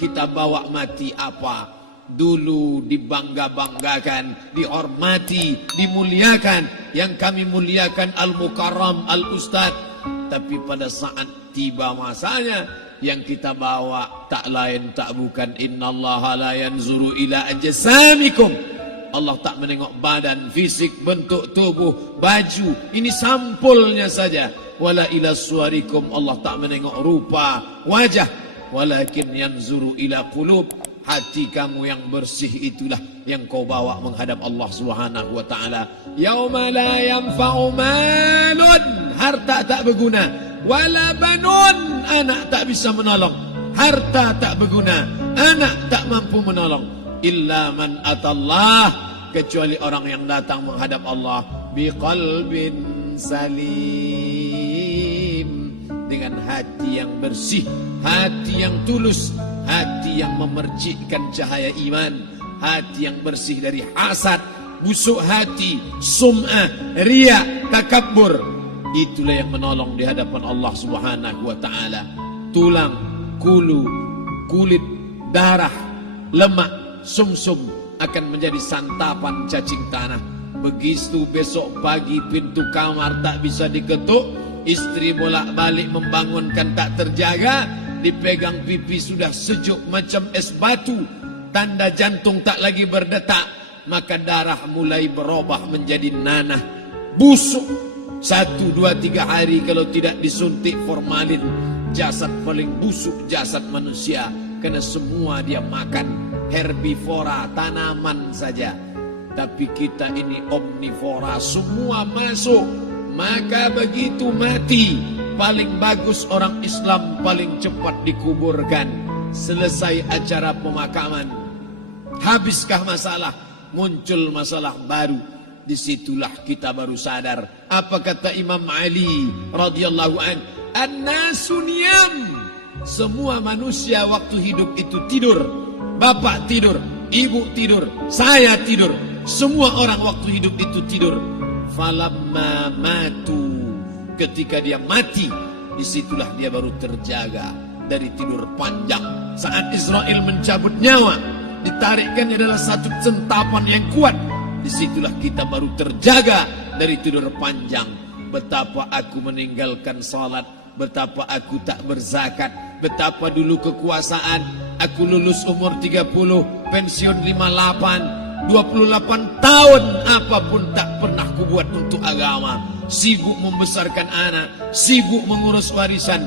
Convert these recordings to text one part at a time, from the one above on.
kita bawa mati apa? Dulu dibangga-banggakan, dihormati, dimuliakan. Yang kami muliakan Al-Mukarram, Al-Ustadz. Tapi pada saat tiba masanya, yang kita bawa tak lain tak bukan innallaha la yanzuru ila ajsamikum. Allah tak menengok badan, fisik, bentuk tubuh, baju. Ini sampulnya saja. Wala ila suwarikum. Allah tak menengok rupa, wajah. Walakin yanzuru ila qulub. Hati kamu yang bersih itulah yang kau bawa menghadap Allah Subhanahu wa taala. Yauma la yanfa'u malun, harta tak berguna, wala banun, anak tak bisa menolong. Harta tak berguna, anak tak mampu menolong. Illa man atallah, kecuali orang yang datang menghadap Allah biqalbin salim, dengan hati yang bersih, hati yang tulus, hati yang memercikkan cahaya iman, hati yang bersih dari hasad, busuk hati, sum'ah, riya, takabbur. Itulah yang menolong di hadapan Allah Subhanahu wa taala. Tulang, kulu, kulit, darah, lemak, sumsum akan menjadi santapan cacing tanah. Begitu besok pagi pintu kamar tak bisa diketuk, istri bolak-balik membangunkan tak terjaga, dipegang pipi sudah sejuk macam es batu, tanda jantung tak lagi berdetak, maka darah mulai berubah menjadi nanah, busuk. 1, 2, 3 hari kalau tidak disuntik formalin, jasad paling busuk jasad manusia, karena semua dia makan herbivora, tanaman saja. Tapi kita ini omnivora, semua masuk. Maka begitu mati, paling bagus orang Islam paling cepat dikuburkan. Selesai acara pemakaman, habiskah masalah, muncul masalah baru. Disitulah kita baru sadar. Apa kata Imam Ali radhiyallahu an? An-nasu niyam. Semua manusia waktu hidup itu tidur. Bapak tidur, ibu tidur, saya tidur. Semua orang waktu hidup itu tidur. Falamma matu, ketika dia mati, disitulah dia baru terjaga dari tidur panjang. Saat Israel mencabut nyawa, ditarikkan adalah satu centapan yang kuat. Disitulah kita baru terjaga dari tidur panjang. Betapa aku meninggalkan salat, betapa aku tak berzakat, betapa dulu kekuasaan. Aku lulus umur 30, pensiun 58, 28 tahun, apapun tak pernah kubuat untuk agama. Sibuk membesarkan anak, sibuk mengurus warisan.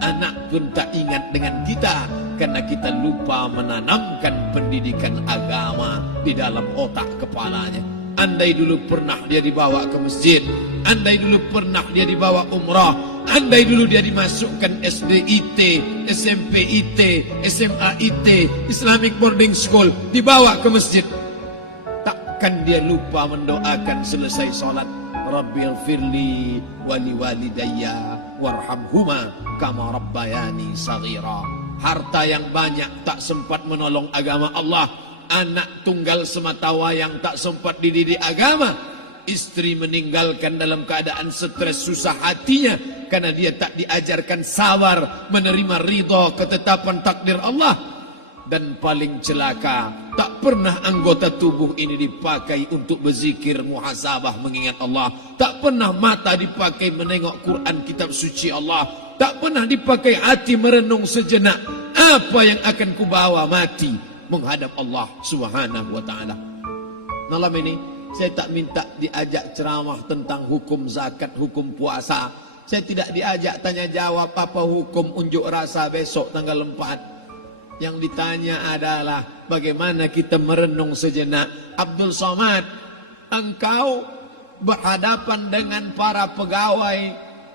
Anak pun tak ingat dengan kita, karena kita lupa menanamkan pendidikan agama di dalam otak kepalanya. Andai dulu pernah dia dibawa ke masjid, andai dulu pernah dia dibawa umrah, andai dulu dia dimasukkan SD IT, SMP IT, SMA IT, Islamic Boarding School, dibawa ke masjid, takkan dia lupa mendoakan selesai sholat, Rabbighfirli wali walidayya warhamhuma kama rabbayani saghira. Harta yang banyak tak sempat menolong agama Allah. Anak tunggal semata wayang tak sempat dididik agama. Istri meninggalkan dalam keadaan stres susah hatinya, karena dia tak diajarkan sabar menerima ridha ketetapan takdir Allah. Dan paling celaka, tak pernah anggota tubuh ini dipakai untuk berzikir, muhasabah, mengingat Allah. Tak pernah mata dipakai menengok Quran, kitab suci Allah. Tak pernah dipakai hati merenung sejenak, apa yang akan kubawa mati menghadap Allah Subhanahu wa ta'ala. Malam ini saya tak minta diajak ceramah tentang hukum zakat, hukum puasa. Saya tidak diajak tanya jawab apa hukum unjuk rasa besok tanggal 4. Yang ditanya adalah bagaimana kita merenung sejenak. Abdul Somad, engkau berhadapan dengan para pegawai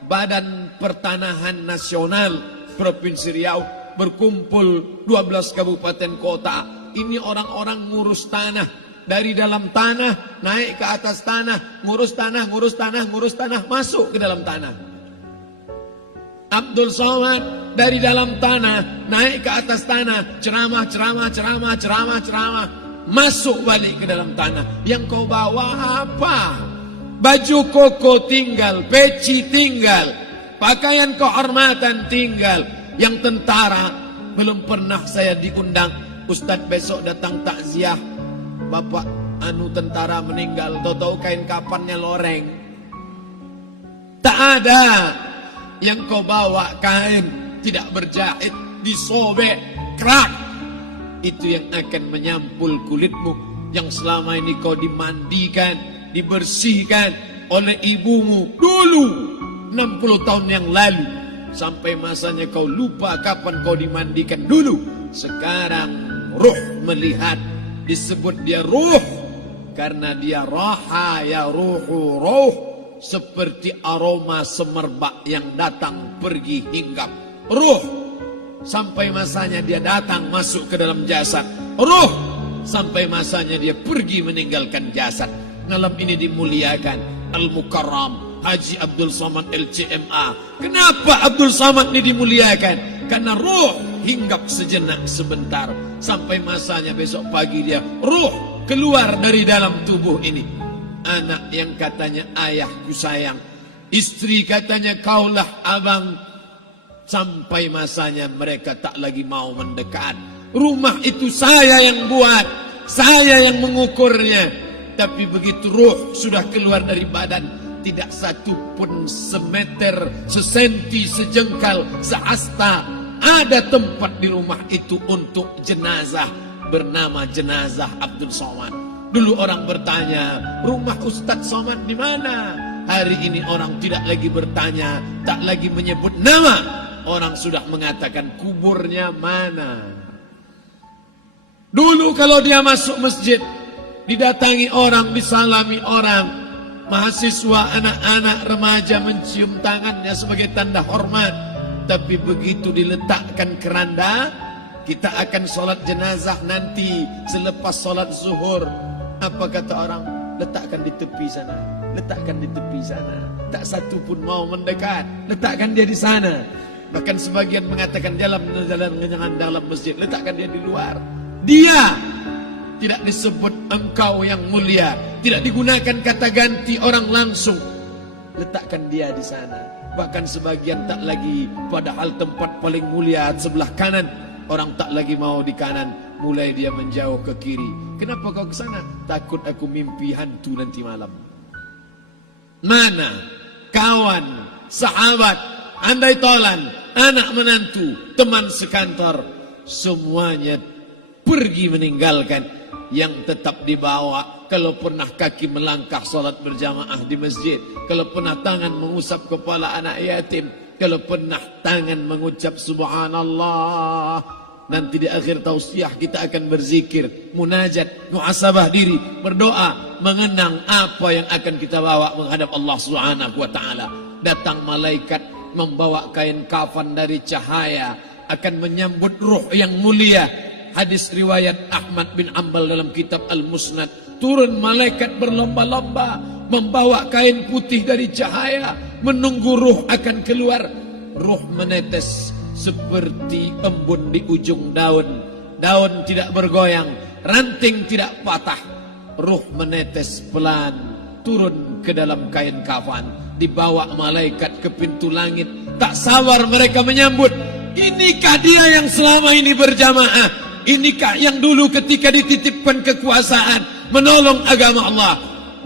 Badan Pertanahan Nasional Provinsi Riau, berkumpul 12 kabupaten kota. Ini orang-orang ngurus tanah, dari dalam tanah naik ke atas tanah, ngurus tanah, ngurus tanah, ngurus tanah, masuk ke dalam tanah. Abdul Somad dari dalam tanah naik ke atas tanah, ceramah, ceramah, ceramah, ceramah, ceramah, masuk balik ke dalam tanah. Yang kau bawa apa? Baju koko tinggal, peci tinggal, pakaian kehormatan tinggal. Yang tentara belum pernah saya diundang. Ustadz besok datang takziah, bapak tentara meninggal, tahu-tahu kain kafannya loreng. Tak ada. Yang kau bawa kain tidak berjahit, disobek, kerak. Itu yang akan menyampul kulitmu, yang selama ini kau dimandikan, dibersihkan oleh ibumu dulu 60 tahun yang lalu. Sampai masanya kau lupa kapan kau dimandikan dulu. Sekarang ruh melihat, disebut dia ruh karena dia raha ya ruhu ruh, seperti aroma semerbak yang datang pergi hinggap. Ruh sampai masanya dia datang masuk ke dalam jasad. Ruh sampai masanya dia pergi meninggalkan jasad. Malam ini dimuliakan Al-Mukarram Haji Abdul Somad LCMA. Kenapa Abdul Somad ini dimuliakan? Karena ruh hinggap sejenak sebentar, sampai masanya besok pagi dia ruh keluar dari dalam tubuh ini. Anak yang katanya ayahku sayang, istri katanya kaulah abang, sampai masanya mereka tak lagi mau mendekat. Rumah itu saya yang buat, saya yang mengukurnya. Tapi begitu ruh sudah keluar dari badan, tidak satu pun semeter, sesenti, sejengkal, seasta ada tempat di rumah itu untuk jenazah bernama jenazah Abdul Somad. Dulu orang bertanya, rumah Ustadz Somad di mana? Hari ini orang tidak lagi bertanya, tak lagi menyebut nama. Orang sudah mengatakan kuburnya mana. Dulu kalau dia masuk masjid, didatangi orang, disalami orang, mahasiswa, anak-anak, remaja mencium tangannya sebagai tanda hormat. Tapi begitu diletakkan keranda, kita akan sholat jenazah nanti selepas sholat zuhur. Apa kata orang? Letakkan di tepi sana, letakkan di tepi sana. Tak satu pun mau mendekat, letakkan dia di sana. Bahkan sebagian mengatakan jangan dalam masjid, letakkan dia di luar. Dia tidak disebut engkau yang mulia, tidak digunakan kata ganti orang langsung. Letakkan dia di sana. Bahkan sebagian tak lagi, padahal tempat paling mulia sebelah kanan, orang tak lagi mau di kanan, mulai dia menjauh ke kiri. Kenapa kau ke sana? Takut aku mimpi hantu nanti malam. Mana kawan, sahabat, andai tolan, anak menantu, teman sekantor, semuanya pergi meninggalkan. Yang tetap dibawa, kalau pernah kaki melangkah salat berjamaah di masjid, kalau pernah tangan mengusap kepala anak yatim, kalau pernah tangan mengucap subhanallah. Nanti di akhir tausiah kita akan berzikir, munajat, muhasabah diri, berdoa, mengenang apa yang akan kita bawa menghadap Allah Subhanahu wa taala. Datang malaikat membawa kain kafan dari cahaya, akan menyambut ruh yang mulia. Hadis riwayat Ahmad bin Ambal dalam kitab Al-Musnad. Turun malaikat berlomba-lomba membawa kain putih dari cahaya, menunggu ruh akan keluar. Ruh menetes seperti embun di ujung daun. Daun tidak bergoyang, ranting tidak patah. Ruh menetes pelan turun ke dalam kain kafan, dibawa malaikat ke pintu langit. Tak sabar mereka menyambut. Inikah dia yang selama ini berjamaah? Inikah yang dulu ketika dititipkan kekuasaan menolong agama Allah?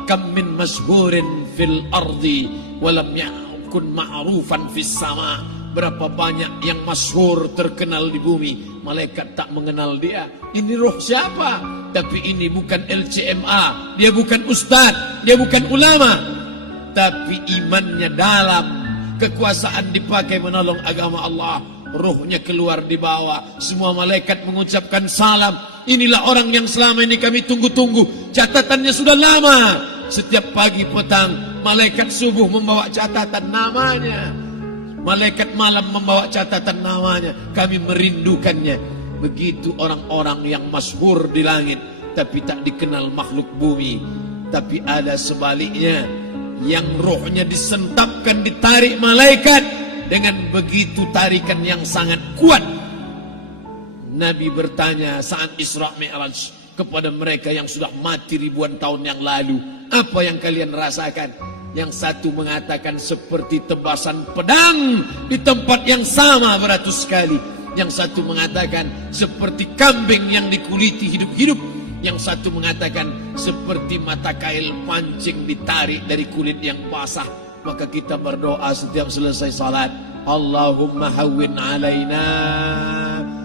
Kam min masyhurin fil ardi walam yakun ma'rufan fis sama. Berapa banyak yang masyhur terkenal di bumi, malaikat tak mengenal dia. Ini roh siapa? Tapi ini bukan LCMA, dia bukan ustaz, dia bukan ulama, tapi imannya dalam. Kekuasaan dipakai menolong agama Allah. Ruhnya keluar di bawah. Semua malaikat mengucapkan salam. Inilah orang yang selama ini kami tunggu-tunggu. Catatannya sudah lama. Setiap pagi petang malaikat subuh membawa catatan namanya, malaikat malam membawa catatan namanya. Kami merindukannya. Begitu orang-orang yang masyhur di langit tapi tak dikenal makhluk bumi. Tapi ada sebaliknya, yang rohnya disentapkan, ditarik malaikat dengan begitu tarikan yang sangat kuat. Nabi bertanya saat Isra Mi'raj kepada mereka yang sudah mati ribuan tahun yang lalu, apa yang kalian rasakan? Yang satu mengatakan seperti tebasan pedang di tempat yang sama beratus kali. Yang satu mengatakan seperti kambing yang dikuliti hidup-hidup. Yang satu mengatakan seperti mata kail pancing ditarik dari kulit yang basah. Maka kita berdoa setiap selesai salat, Allahumma hawwin alaina,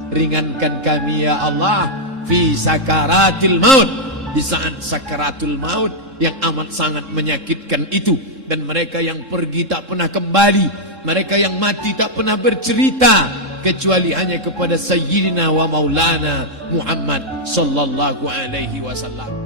ringankan kami ya Allah, fi sakaratil maut, di saat sakaratul maut yang amat sangat menyakitkan itu. Dan mereka yang pergi tak pernah kembali, mereka yang mati tak pernah bercerita kecuali hanya kepada Sayyidina wa Maulana Muhammad sallallahu alaihi wasallam.